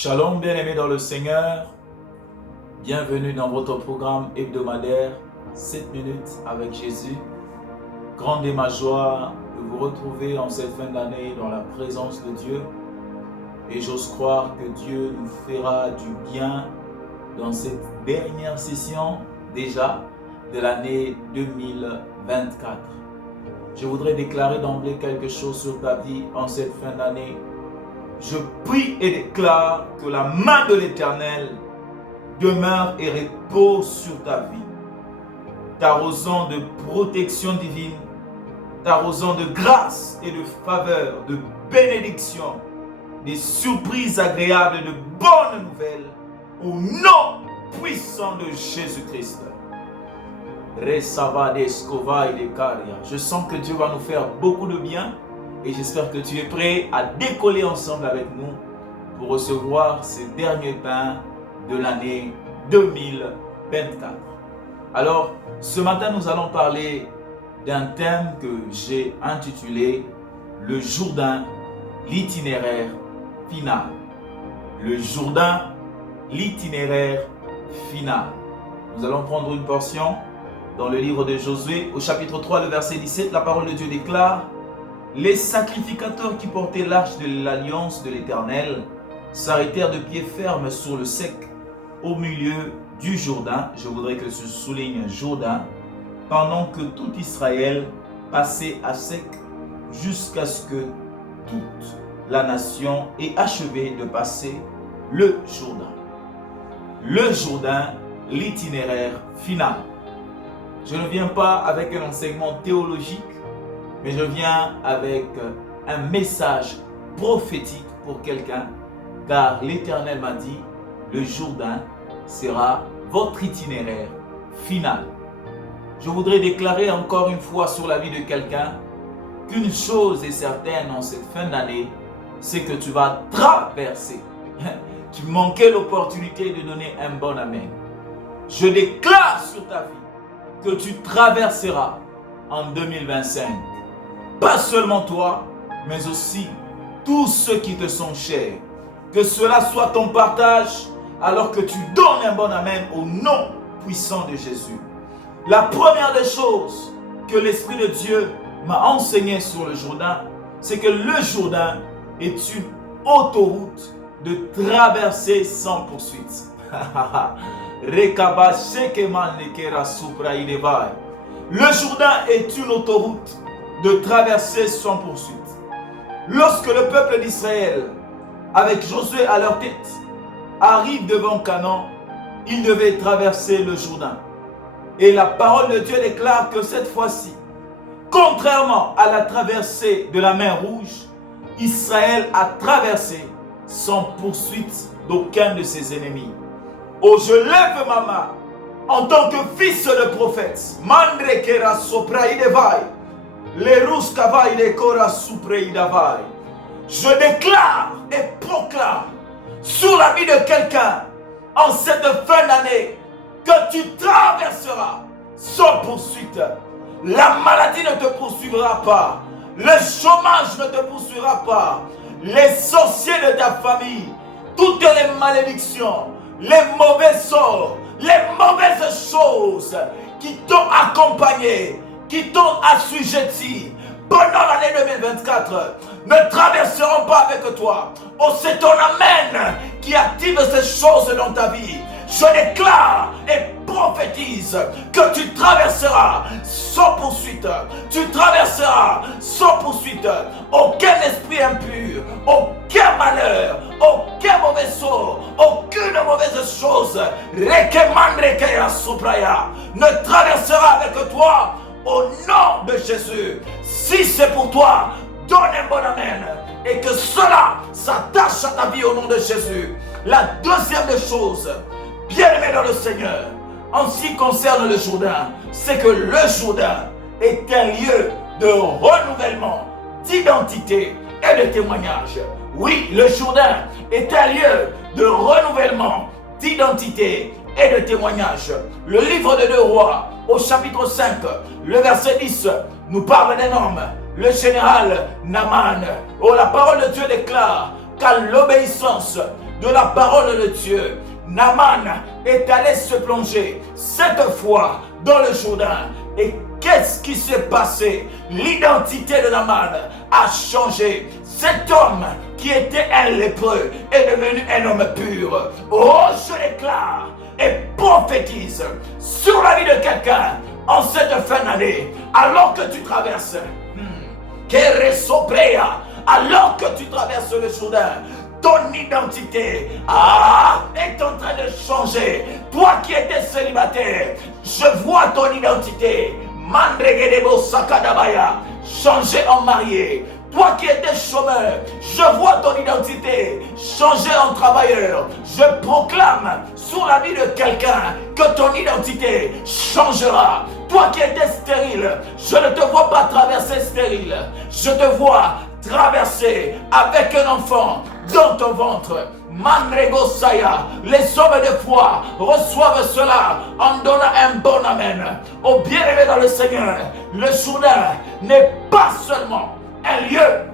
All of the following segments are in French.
Shalom bien-aimés dans le Seigneur, bienvenue dans votre programme hebdomadaire 7 minutes avec Jésus. Grande est ma joie de vous retrouver en cette fin d'année dans la présence de Dieu et j'ose croire que Dieu nous fera du bien dans cette dernière session déjà de l'année 2024. Je voudrais déclarer d'emblée quelque chose sur ta vie en cette fin d'année. Je prie et déclare que la main de l'Éternel demeure et repose sur ta vie, t'arrosant de protection divine, t'arrosant de grâce et de faveur, de bénédiction, des surprises agréables, de bonnes nouvelles, au nom puissant de Jésus-Christ. Je sens que Dieu va nous faire beaucoup de bien. Et j'espère que tu es prêt à décoller ensemble avec nous pour recevoir ces derniers pains de l'année 2024. Alors, ce matin, nous allons parler d'un thème que j'ai intitulé « Le Jourdain, l'itinéraire final ». Le Jourdain, l'itinéraire final. Nous allons prendre une portion dans le livre de Josué, au chapitre 3, le verset 17. La parole de Dieu déclare: les sacrificateurs qui portaient l'arche de l'alliance de l'Éternel s'arrêtèrent de pied ferme sur le sec au milieu du Jourdain. Je voudrais que tu soulignes Jourdain, pendant que tout Israël passait à sec jusqu'à ce que toute la nation ait achevé de passer le Jourdain. Le Jourdain, l'itinéraire final. Je ne viens pas avec un enseignement théologique, mais je viens avec un message prophétique pour quelqu'un, car l'Éternel m'a dit, le Jourdain sera votre itinéraire final. Je voudrais déclarer encore une fois sur la vie de quelqu'un qu'une chose est certaine en cette fin d'année, c'est que tu vas traverser. Tu manquais l'opportunité de donner un bon amen. Je déclare sur ta vie que tu traverseras en 2025. Pas seulement toi, mais aussi tous ceux qui te sont chers. Que cela soit ton partage alors que tu donnes un bon amen au nom puissant de Jésus. La première des choses que l'Esprit de Dieu m'a enseigné sur le Jourdain, c'est que le Jourdain est une autoroute de traversée sans poursuite. Le Jourdain est une autoroute de traverser sans poursuite. Lorsque le peuple d'Israël, avec Josué à leur tête, arrive devant Canaan, ils devaient traverser le Jourdain. Et la parole de Dieu déclare que cette fois-ci, contrairement à la traversée de la mer Rouge, Israël a traversé sans poursuite d'aucun de ses ennemis. Oh, je lève ma main en tant que fils de prophète. Mandre kera sopraïdevai. Je déclare et proclame sur la vie de quelqu'un en cette fin d'année que tu traverseras sans poursuite. La maladie ne te poursuivra pas. Le chômage ne te poursuivra pas. Les sorciers de ta famille, toutes les malédictions, les mauvais sorts, les mauvaises choses qui t'ont accompagné, qui t'ont assujetti pendant l'année 2024 ne traverseront pas avec toi. Oh, c'est ton amen qui active ces choses dans ta vie. Je déclare et prophétise que tu traverseras sans poursuite. Tu traverseras sans poursuite. Aucun esprit impur, aucun malheur, aucun mauvais sort, aucune mauvaise chose ne traversera avec toi. Au nom de Jésus, si c'est pour toi, donne un bon amen et que cela s'attache à ta vie au nom de Jésus. La deuxième des choses, bien-aimé dans le Seigneur, en ce qui concerne le Jourdain, c'est que le Jourdain est un lieu de renouvellement, d'identité et de témoignage. Oui, le Jourdain est un lieu de renouvellement, d'identité et de témoignage. Le livre de 2 Rois, au chapitre 5, le verset 10, nous parle d'un homme, le général Naaman. Oh, la parole de Dieu déclare qu'à l'obéissance de la parole de Dieu, Naaman est allé se plonger cette fois dans le Jourdain. Et qu'est-ce qui s'est passé? L'identité de Naaman a changé. Cet homme qui était un lépreux est devenu un homme pur. Oh, je déclare et prophétise sur la vie de quelqu'un en cette fin d'année, alors que tu traverses, alors que tu traverses le Jourdain, ton identité est en train de changer. Toi qui étais célibataire, je vois ton identité changer en marié. Toi qui étais chômeur, je vois ton identité changer en travailleur. Je proclame sur la vie de quelqu'un que ton identité changera. Toi qui étais stérile, je ne te vois pas traverser stérile. Je te vois traverser avec un enfant dans ton ventre. Mandrego Saya, les hommes de foi reçoivent cela en donnant un bon amen. Au bien-aimé dans le Seigneur, le Jourdain n'est pas seulement un lieu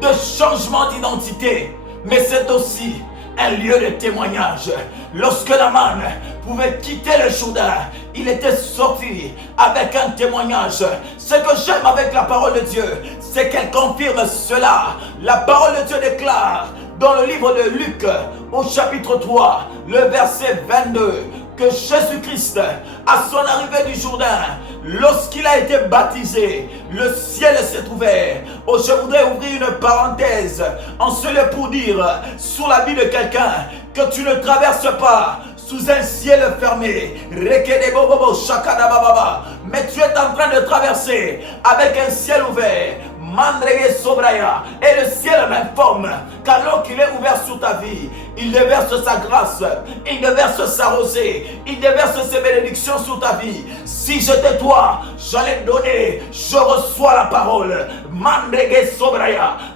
de changement d'identité, mais c'est aussi un lieu de témoignage. Lorsque Naaman pouvait quitter le Jourdain, il était sorti avec un témoignage. Ce que j'aime avec la parole de Dieu, c'est qu'elle confirme cela. La parole de Dieu déclare dans le livre de Luc, au chapitre 3, le verset 22, que Jésus-Christ, à son arrivée du Jourdain, lorsqu'il a été baptisé, le ciel s'est ouvert. Oh, je voudrais ouvrir une parenthèse en cela pour dire sur la vie de quelqu'un que tu ne traverses pas sous un ciel fermé, mais tu es en train de traverser avec un ciel ouvert. Et le ciel m'informe qu'alors qu'il est ouvert sur ta vie, il déverse sa grâce, il déverse sa rosée, il déverse ses bénédictions sur ta vie. Si j'étais toi, j'allais donner, je reçois la parole.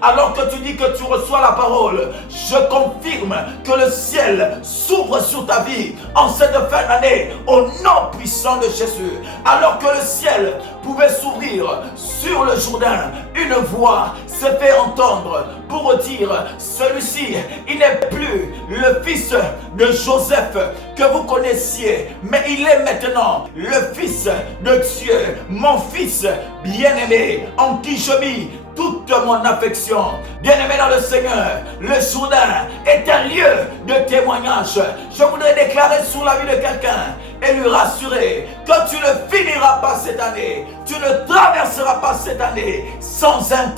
Alors que tu dis que tu reçois la parole, je confirme que le ciel s'ouvre sur ta vie en cette fin d'année au nom puissant de Jésus. Alors que le ciel pouvait s'ouvrir sur le Jourdain, une voix s'est fait entendre pour dire: celui-ci, il n'est plus le fils de Joseph que vous connaissiez, mais il est maintenant le fils de Dieu, mon fils bien-aimé, en qui je mis toute mon affection. Bien-aimé dans le Seigneur, le Jourdain est un lieu de témoignage. Je voudrais déclarer sur la vie de quelqu'un et lui rassurer que tu ne finiras pas cette année, tu ne traverseras pas cette année sans un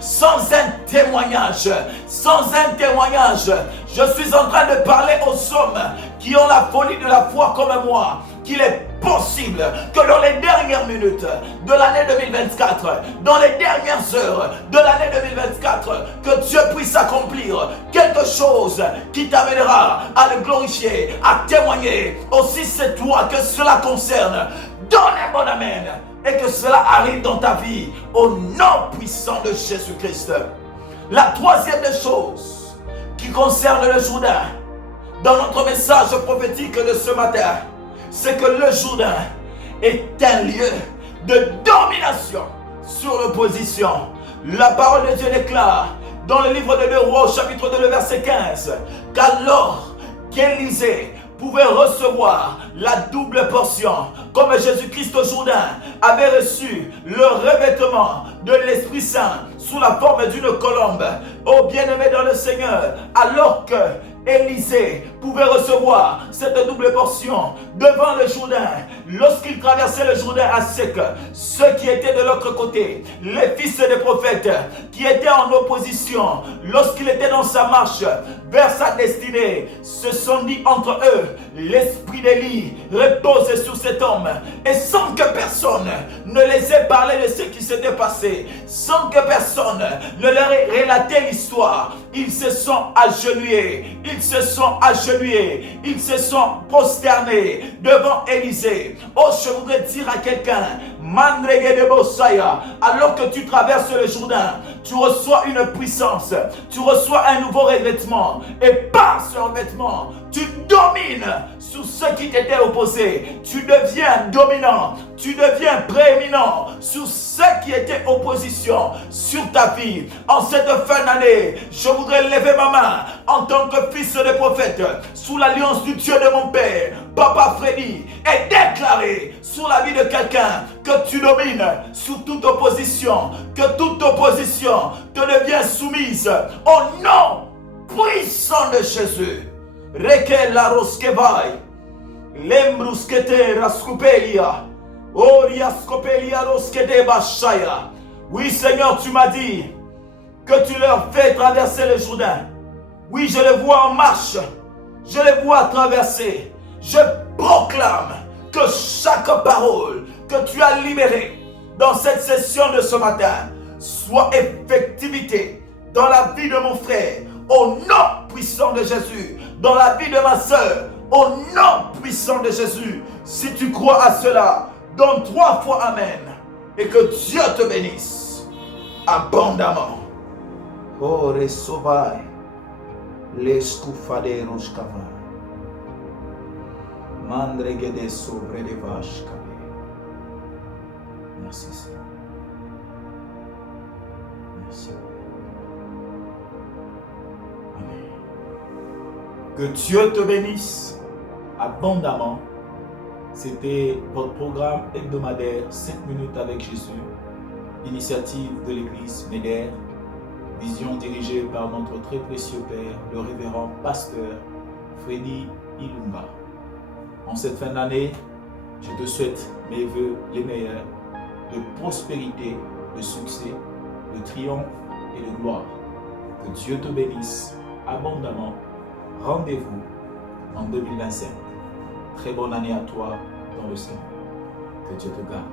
sans un témoignage, sans un témoignage. Je suis en train de parler aux hommes qui ont la folie de la foi comme moi, qu'il est possible que dans les dernières minutes de l'année 2024, dans les dernières heures de l'année 2024, que Dieu puisse accomplir quelque chose qui t'amènera à le glorifier, à témoigner. Aussi c'est toi que cela concerne. Donne un bon amen et que cela arrive dans ta vie au nom puissant de Jésus-Christ. La troisième des choses qui concerne le Jourdain dans notre message prophétique de ce matin, c'est que le Jourdain est un lieu de domination sur l'opposition. La parole de Dieu déclare dans le livre de 2 Rois, chapitre 2, le verset 15, qu'alors qu'Élisée pouvait recevoir la double portion, comme Jésus-Christ au Jourdain avait reçu le revêtement de l'Esprit Saint sous la forme d'une colombe. Ô bien-aimé dans le Seigneur, alors que Élisée pouvait recevoir cette double portion devant le Jourdain, lorsqu'il traversait le Jourdain à sec, ceux qui étaient de l'autre côté, les fils des prophètes qui étaient en opposition, lorsqu'il était dans sa marche vers sa destinée, se sont dit entre eux: l'esprit d'Élie repose sur cet homme. Et sans que personne ne les ait parlé de ce qui s'était passé, sans que personne ne leur ait relaté l'histoire, ils se sont agenouillés, ils se sont prosternés devant Élisée. Oh, je voudrais dire à quelqu'un, alors que tu traverses le Jourdain, tu reçois une puissance, tu reçois un nouveau revêtement. Et par ce revêtement, Tu domines sur ceux qui t'étaient opposés. Tu deviens dominant. Tu deviens prééminent sur ceux qui étaient opposition sur ta vie. En cette fin d'année, je voudrais lever ma main en tant que fils de prophète sous l'alliance du Dieu de mon Père, Papa Freddy, et déclarer sur la vie de quelqu'un que tu domines sur toute opposition, que toute opposition te devient soumise au nom puissant de Jésus. Reke la roskevai, lembruskete raskupelia, oriascopelia roskete bashaya. Oui, Seigneur, tu m'as dit que tu leur fais traverser le Jourdain. Oui, je les vois en marche, je les vois traverser. Je proclame que chaque parole que tu as libérée dans cette session de ce matin soit effectivité dans la vie de mon frère, au nom puissant de Jésus, dans la vie de ma soeur, au nom puissant de Jésus. Si tu crois à cela, donne 3 fois Amen, et que Dieu te bénisse abondamment. Oh, resovai, les scufaderos kava, mandregede sobre de vache kave. Merci Seigneur. Merci. Que Dieu te bénisse abondamment. C'était votre programme hebdomadaire 7 minutes avec Jésus, initiative de l'église Médère, vision dirigée par notre très précieux Père, le révérend pasteur Freddy Ilunga. En cette fin d'année, je te souhaite mes vœux les meilleurs, de prospérité, de succès, de triomphe et de gloire. Que Dieu te bénisse abondamment. Rendez-vous en 2025. Très bonne année à toi dans le Seigneur. Que Dieu te garde.